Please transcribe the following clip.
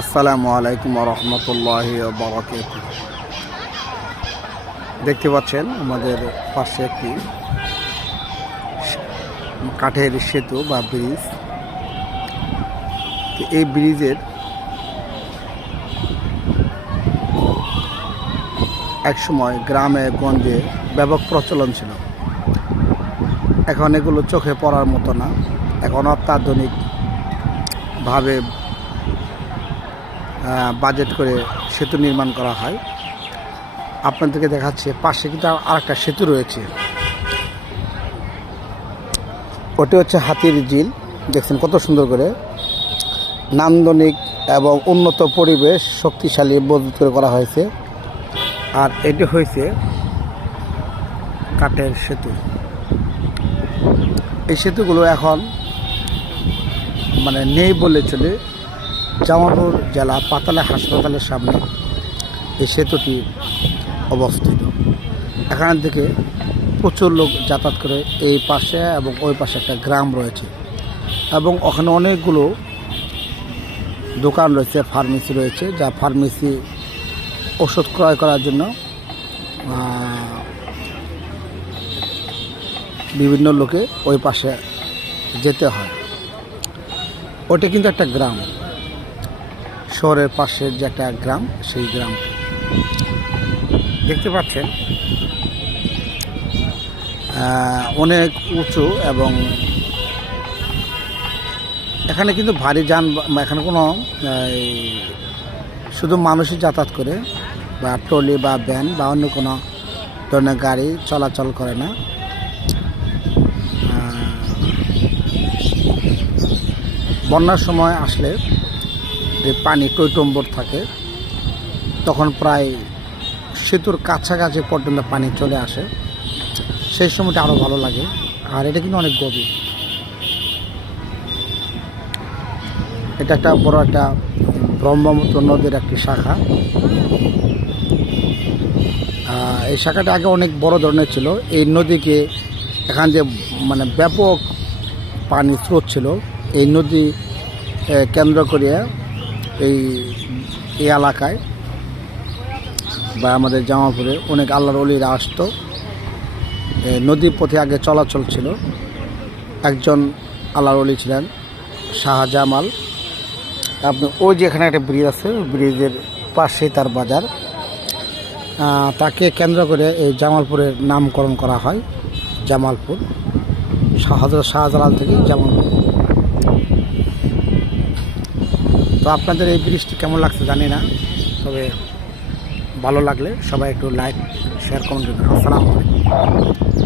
আসসালামু আলাইকুম রহমতুল্লাহ বারাকাত দেখতে পাচ্ছেন আমাদের পাশে একটি কাঠের সেতু বা ব্রিজ। এই ব্রিজের একসময় গ্রামে গঞ্জে ব্যাপক প্রচলন ছিল। এখন এগুলো চোখে পড়ার মতো না। এখন অত্যাধুনিকভাবে বাজেট করে সেতু নির্মাণ করা হয়। আপনাদেরকে দেখাচ্ছে, পাশে কিন্তু আর একটা সেতু রয়েছে। ওটি হচ্ছে হাতির ঝিল। দেখছেন কত সুন্দর করে। নান্দনিক এবং উন্নত পরিবেশ শক্তিশালী মজবুত করে করা হয়েছে। আর এটি হয়েছে কাঠের সেতু। এই সেতুগুলো এখন মানে নেই বলে চলে। জামালপুর জেলা পাতালা হাসপাতালের সামনে এই সেতুটি অবস্থিত। এখান থেকে প্রচুর লোক যাতায়াত করে এই পাশে এবং ওই পাশে একটা গ্রাম রয়েছে এবং ওখানে অনেকগুলো দোকান রয়েছে, ফার্মেসি রয়েছে, যা ফার্মেসি ওষুধ ক্রয় করার জন্য বিভিন্ন লোকে ওই পাশে যেতে হয়। ওটা কিন্তু একটা গ্রাম। শহরের পাশে যে একটা গ্রাম, সেই গ্রাম। দেখতে পাচ্ছেন অনেক উঁচু এবং এখানে কিন্তু ভারী যান, এখানে কোনো শুধু মানুষই যাতায়াত করে বা ট্রলি বা ভ্যান বা অন্য কোনো ধরনের গাড়ি চলাচল করে না। বন্যার সময় আসলে যে পানি টৈটম্বর থাকে, তখন প্রায় সেতুর কাছাকাছি পর্যন্ত পানি চলে আসে। সেই সময়টা আরও ভালো লাগে, আর এটা কিন্তু অনেক গভীর। এটা একটা বড় একটা ব্রহ্মপুত্র নদীর একটি শাখা। এই শাখাটা আগে অনেক বড় ধরনের ছিল। এই নদীকে এখান যে মানে ব্যাপক পানি স্রোত ছিল। এই নদী কেন্দ্র করিয়া এই এই এলাকায় বা আমাদের জামাপুরে অনেক আল্লাহর অলিরা আসতো। নদীর পথে আগে চলাচল ছিল। একজন আল্লাহর অলি ছিলেন শাহজামাল। আপনি ওই যে এখানে একটা ব্রিজ আছে ব্রিজের পাশে তার বাজার। তাকে কেন্দ্র করে এই জামালপুরের নামকরণ করা হয়, জামালপুর। শাহজালাল থেকে জামালপুর। তো আপনাদের এই ব্রিজটি কেমন লাগছে জানি না, তবে ভালো লাগলে সবাই একটু লাইক শেয়ার কমেন্ট করবেন আসসালামু আলাইকুম।